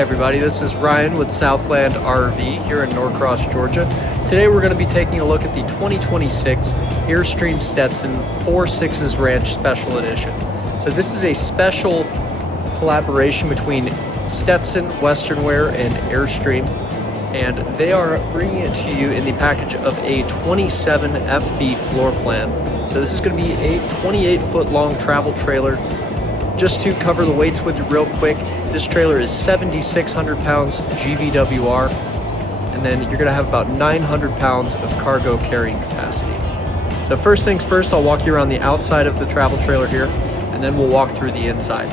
everybody, this is Ryan with Southland RV here in Norcross, Georgia. Today we're going to be taking a look at the 2026 Airstream Stetson 4.6's Ranch Special Edition. So this is a special collaboration between Stetson Western Wear and Airstream, and they are bringing it to you in the package of a 27 FB floor plan. So this is going to be a 28-foot long travel trailer. Just to cover the weights with you real quick, this trailer is 7,600 pounds GVWR, and then you're going to have about 900 pounds of cargo carrying capacity. So first things first, I'll walk you around the outside of the travel trailer here, and then we'll walk through the inside.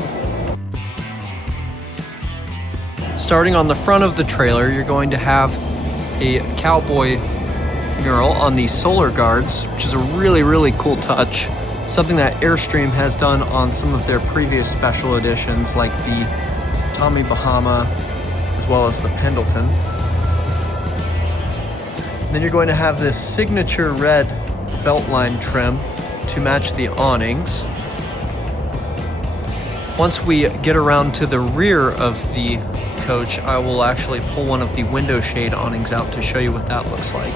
Starting on the front of the trailer, you're going to have a cowboy mural on the solar guards, which is a really cool touch. Something that Airstream has done on some of their previous special editions, like the Tommy Bahama, as well as the Pendleton. And then you're going to have this signature red beltline trim to match the awnings. Once we get around to the rear of the coach, I will actually pull one of the window shade awnings out to show you what that looks like.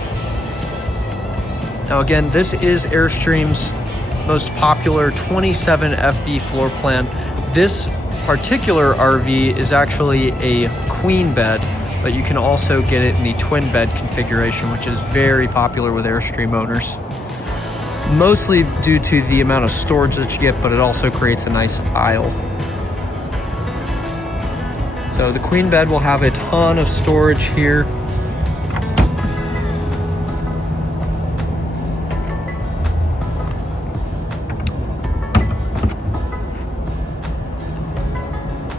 Now again, this is Airstream's most popular 27 FB floor plan. This particular RV is actually a queen bed, but you can also get it in the twin bed configuration, which is very popular with Airstream owners. Mostly due to the amount of storage that you get, but it also creates a nice aisle. So the queen bed will have a ton of storage here.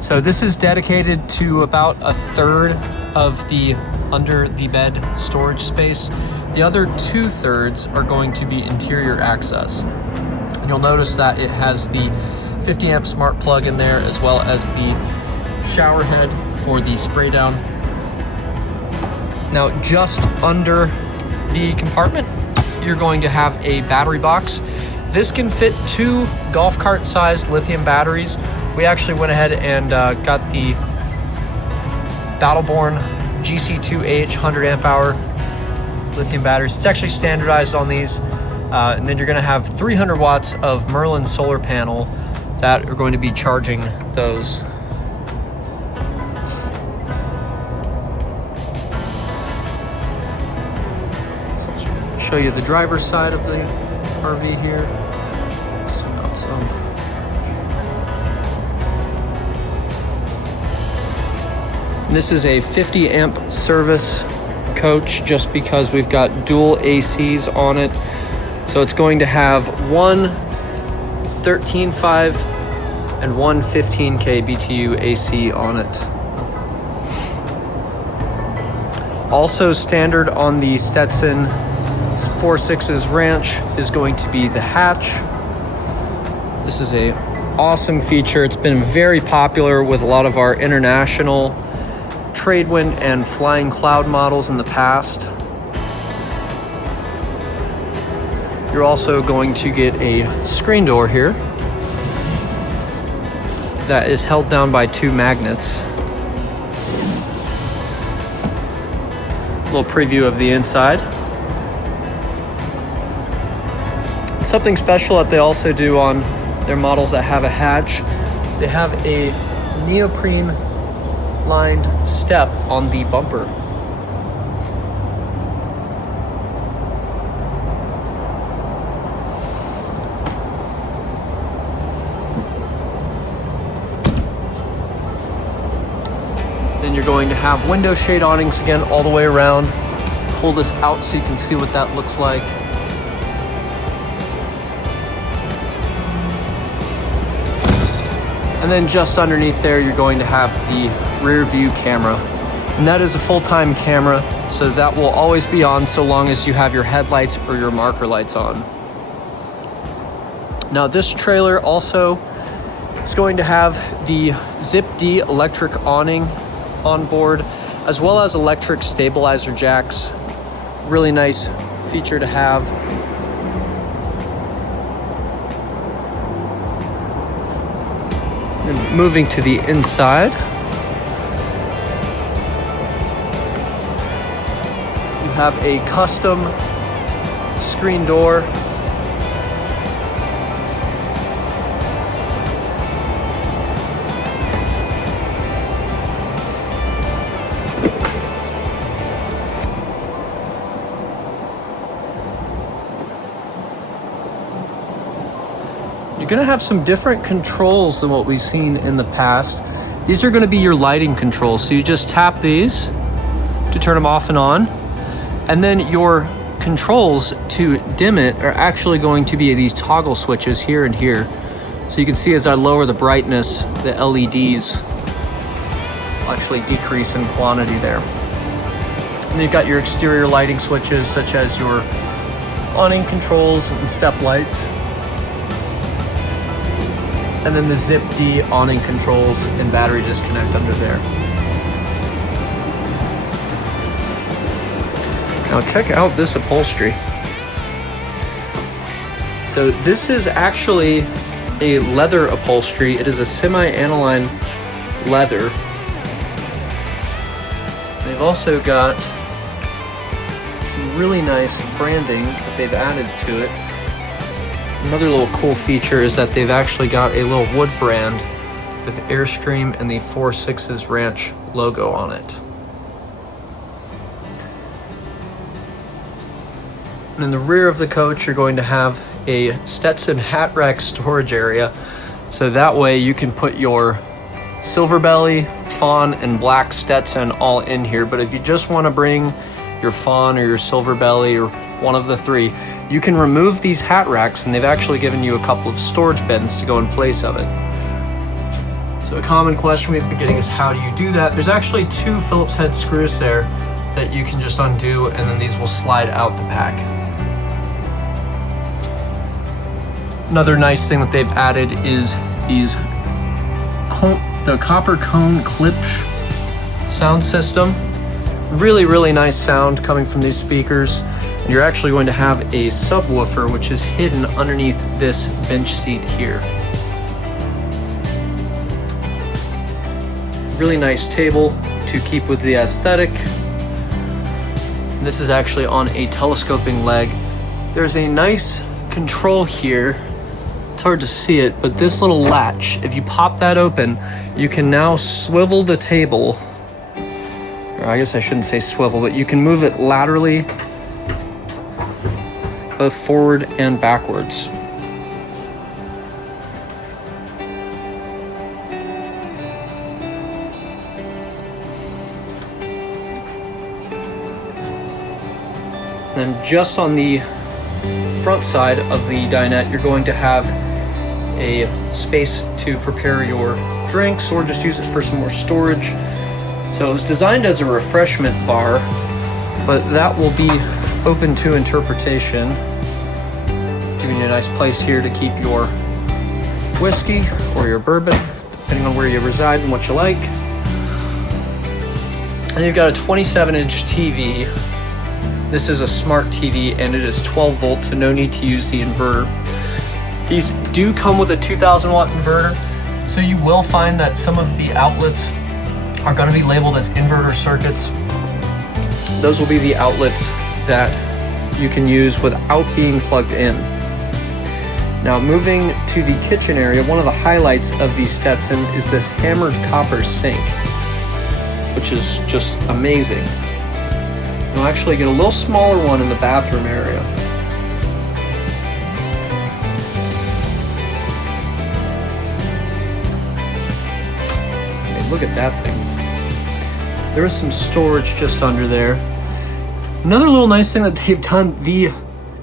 So this is dedicated to about a third of the under the bed storage space. The other 2/3 are going to be interior access. And you'll notice that it has the 50 amp smart plug in there, as well as the shower head for the spray down. Now just under the compartment, you're going to have a battery box. This can fit 2 golf cart sized lithium batteries. We actually went ahead and got the Battleborn GC2H 100 amp hour lithium batteries. It's actually standardized on these. And then you're gonna have 300 watts of Merlin solar panel that are going to be charging those. So I'll show you the driver's side of the RV here. Zoom out some. This is a 50 amp service coach just because we've got dual ACs on it. So it's going to have one 13.5 and one 15K BTU AC on it. Also standard on the Stetson 4.6's Ranch is going to be the hatch. This is a awesome feature. It's been very popular with a lot of our international Tradewind and Flying Cloud models in the past. You're also going to get a screen door here that is held down by 2 magnets. A little preview of the inside. And something special that they also do on their models that have a hatch, they have a neoprene lined step on the bumper. Then you're going to have window shade awnings again all the way around. Pull this out so you can see what that looks like. And then just underneath there, you're going to have the rear view camera. And that is a full-time camera, so that will always be on so long as you have your headlights or your marker lights on. Now this trailer also is going to have the Zip-D electric awning on board, as well as electric stabilizer jacks. Really nice feature to have. And moving to the inside, You have a custom screen door. You're gonna have some different controls than what we've seen in the past. These are gonna be your lighting controls. So you just tap these to turn them off and on. And then your controls to dim it are actually going to be these toggle switches here and here. So you can see as I lower the brightness, the LEDs actually decrease in quantity there. And then you've got your exterior lighting switches, such as your awning controls and step lights. And then the Zip D awning controls and battery disconnect under there. Now check out this upholstery. So this is actually a leather upholstery. It is a semi-aniline leather. They've also got some really nice branding that they've added to it. Another little cool feature is that they've actually got a little wood brand with Airstream and the 4.6's Ranch logo on it. And in the rear of the coach, you're going to have a Stetson hat rack storage area. So that way you can put your silver belly, fawn, and black Stetson all in here. But if you just want to bring your fawn or your silver belly or one of the three, you can remove these hat racks, and they've actually given you a couple of storage bins to go in place of it. So a common question we've been getting is, how do you do that? There's actually 2 Phillips head screws there that you can just undo, and then these will slide out the back. Another nice thing that they've added is the copper cone Klipsch sound system. Really, really nice sound coming from these speakers. And you're actually going to have a subwoofer, which is hidden underneath this bench seat here. Really nice table to keep with the aesthetic. And this is actually on a telescoping leg. There's a nice control here. It's hard to see it, but this little latch, if you pop that open, you can now swivel the table. Or I guess I shouldn't say swivel, but you can move it laterally, both forward and backwards. And just on the front side of the dinette, you're going to have a space to prepare your drinks or just use it for some more storage. So it was designed as a refreshment bar, but that will be open to interpretation, giving you a nice place here to keep your whiskey or your bourbon, depending on where you reside and what you like. And you've got a 27-inch TV. This is a smart TV, and it is 12 volts, so no need to use the inverter. These do come with a 2,000 watt inverter, so you will find that some of the outlets are going to be labeled as inverter circuits. Those will be the outlets that you can use without being plugged in. Now, moving to the kitchen area, one of the highlights of the Stetson is this hammered copper sink, which is just amazing. You'll actually get a little smaller one in the bathroom area. Okay, look at that thing. There is some storage just under there. Another little nice thing that they've done, the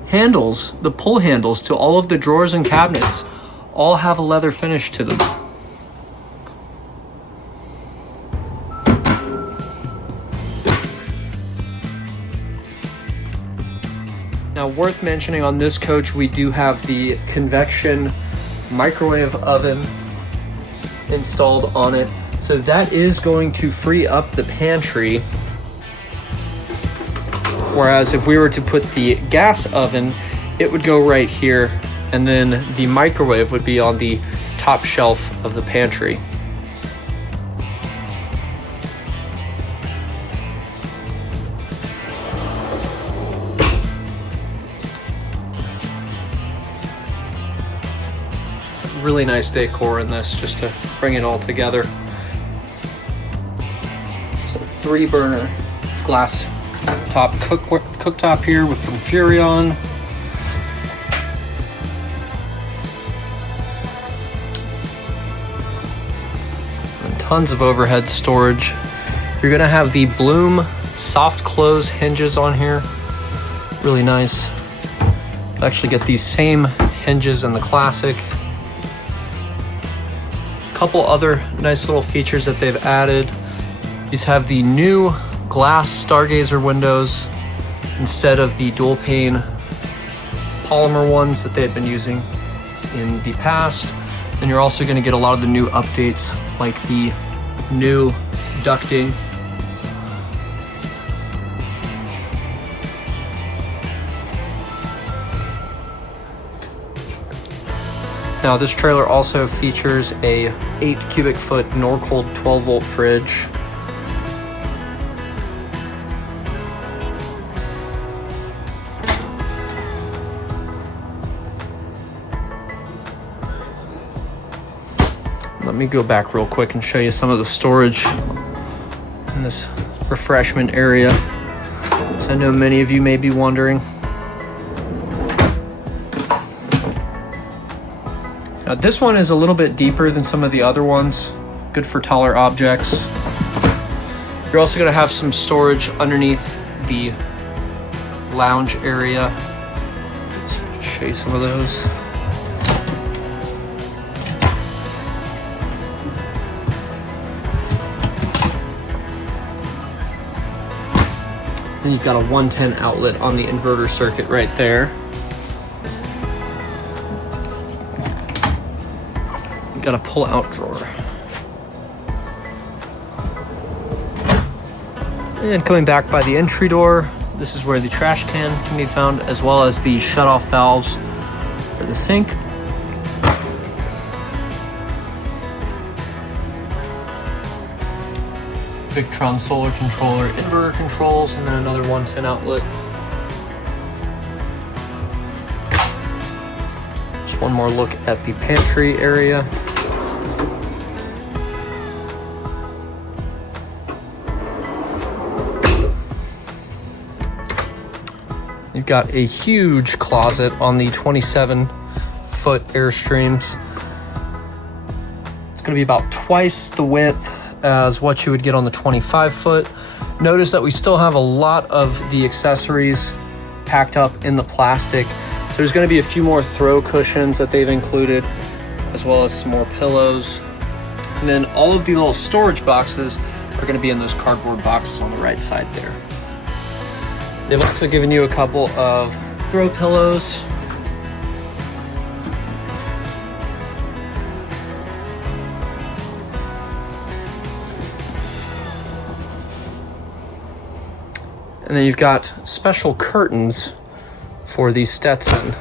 handles, the pull handles to all of the drawers and cabinets all have a leather finish to them. Now, worth mentioning on this coach, we do have the convection microwave oven installed on it. So that is going to free up the pantry. Whereas if we were to put the gas oven, it would go right here, and then the microwave would be on the top shelf of the pantry. really nice decor in this just to bring it all together. So 3-burner glass top cooktop here with from Furrion. And tons of overhead storage. You're gonna have the Bloom soft close hinges on here. Really nice. You actually get these same hinges in the Classic. A couple other nice little features that they've added. These have the new glass Stargazer windows instead of the dual pane polymer ones that they had been using in the past. And you're also going to get a lot of the new updates like the new ducting. Now this trailer also features a 8 cubic foot Norcold 12 volt fridge. Let me go back real quick and show you some of the storage in this refreshment area, so I know many of you may be wondering. Now this one is a little bit deeper than some of the other ones, good for taller objects. You're also going to have some storage underneath the lounge area. So I'll show you some of those. And you've got a 110 outlet on the inverter circuit right there. You've got a pull-out drawer. And coming back by the entry door, this is where the trash can be found, as well as the shut-off valves for the sink. Victron solar controller, inverter controls, and then another 110 outlet. Just one more look at the pantry area. You've got a huge closet on the 27-foot Airstreams. It's going to be about twice the width as what you would get on the 25-foot. Notice that we still have a lot of the accessories packed up in the plastic. So there's going to be a few more throw cushions that they've included, as well as some more pillows. And then all of the little storage boxes are going to be in those cardboard boxes on the right side there. They've also given you a couple of throw pillows. And then you've got special curtains for the Stetson.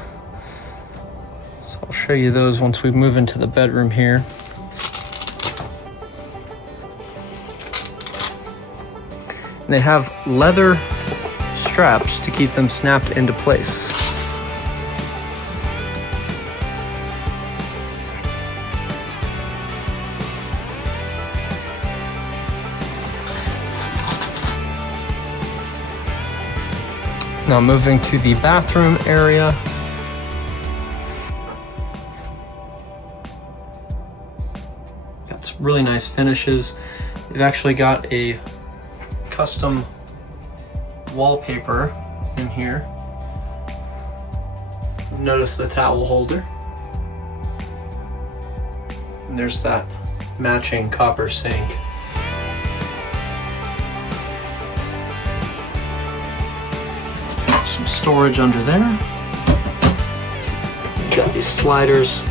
So I'll show you those once we move into the bedroom here. And they have leather straps to keep them snapped into place. Now moving to the bathroom area. Got some really nice finishes. You've actually got a custom wallpaper in here. Notice the towel holder. And there's that matching copper sink. Some storage under there. Got these sliders.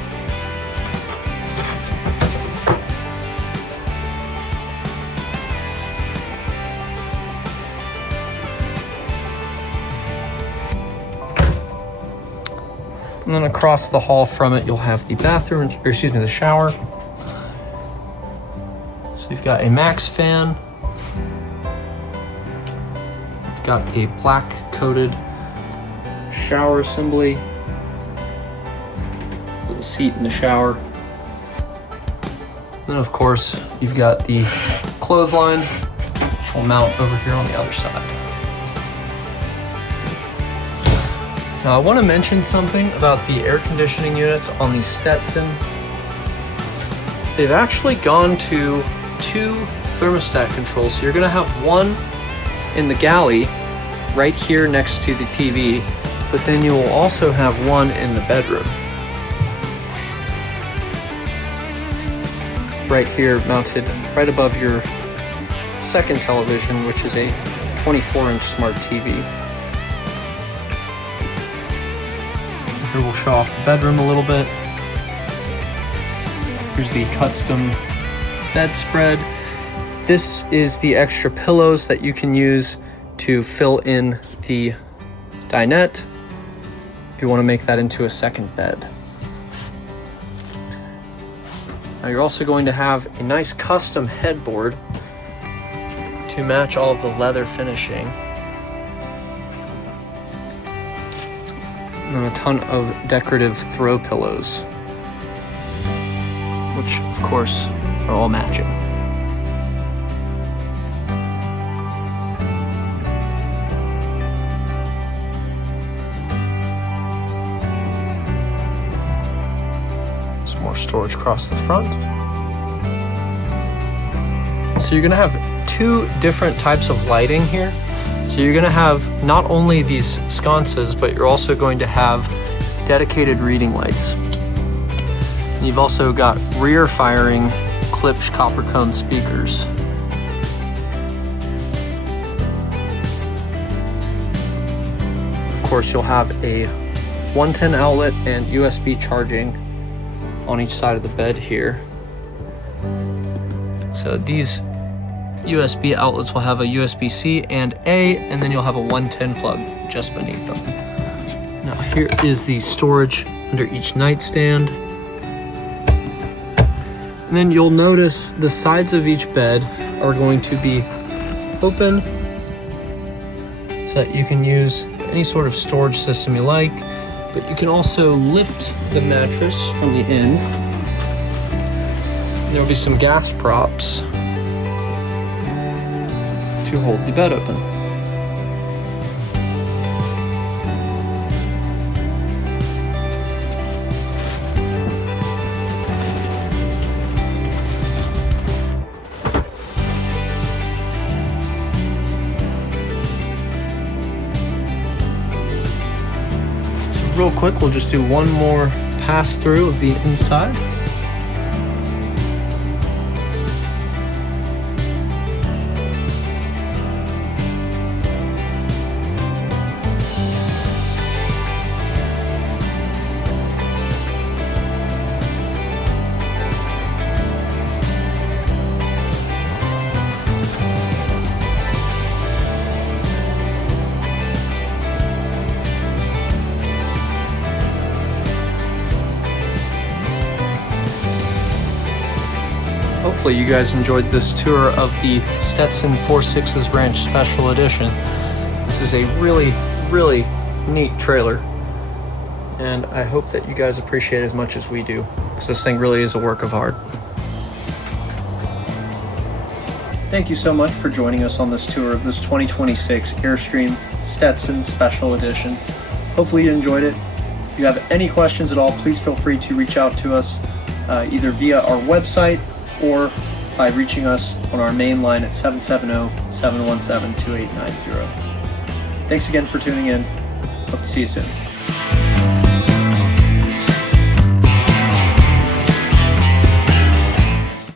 And then across the hall from it, you'll have the bathroom, or excuse me, the shower. So you've got a Max fan. You've got a black coated shower assembly with a seat in the shower. And then of course, you've got the clothesline, which will mount over here on the other side. Now I want to mention something about the air conditioning units on the Stetson. They've actually gone to 2 thermostat controls. So you're going to have one in the galley right here next to the TV, but then you will also have one in the bedroom. Right here, mounted right above your second television, which is a 24-inch smart TV. Here we'll show off the bedroom a little bit. Here's the custom bedspread. This is the extra pillows that you can use to fill in the dinette if you want to make that into a second bed. Now you're also going to have a nice custom headboard to match all of the leather finishing. And then a ton of decorative throw pillows, which of course are all matching. Some more storage across the front. So you're gonna have 2 different types of lighting here. So you're gonna have not only these sconces, but you're also going to have dedicated reading lights. And you've also got rear firing clipped copper cone speakers. Of course, you'll have a 110 outlet and USB charging on each side of the bed here. So these USB outlets will have a USB-C and A, and then you'll have a 110 plug just beneath them. Now here is the storage under each nightstand. And then you'll notice the sides of each bed are going to be open so that you can use any sort of storage system you like, but you can also lift the mattress from the end. There will be some gas props to hold the bed open. So real quick, we'll just do one more pass through of the inside. Hopefully you guys enjoyed this tour of the Stetson 4/6 Ranch Special Edition. This is a really, really neat trailer, and I hope that you guys appreciate it as much as we do, because this thing really is a work of art. Thank you so much for joining us on this tour of this 2026 Airstream Stetson Special Edition. Hopefully you enjoyed it. If you have any questions at all, please feel free to reach out to us either via our website or by reaching us on our main line at 770-717-2890. Thanks again for tuning in. Hope to see you soon.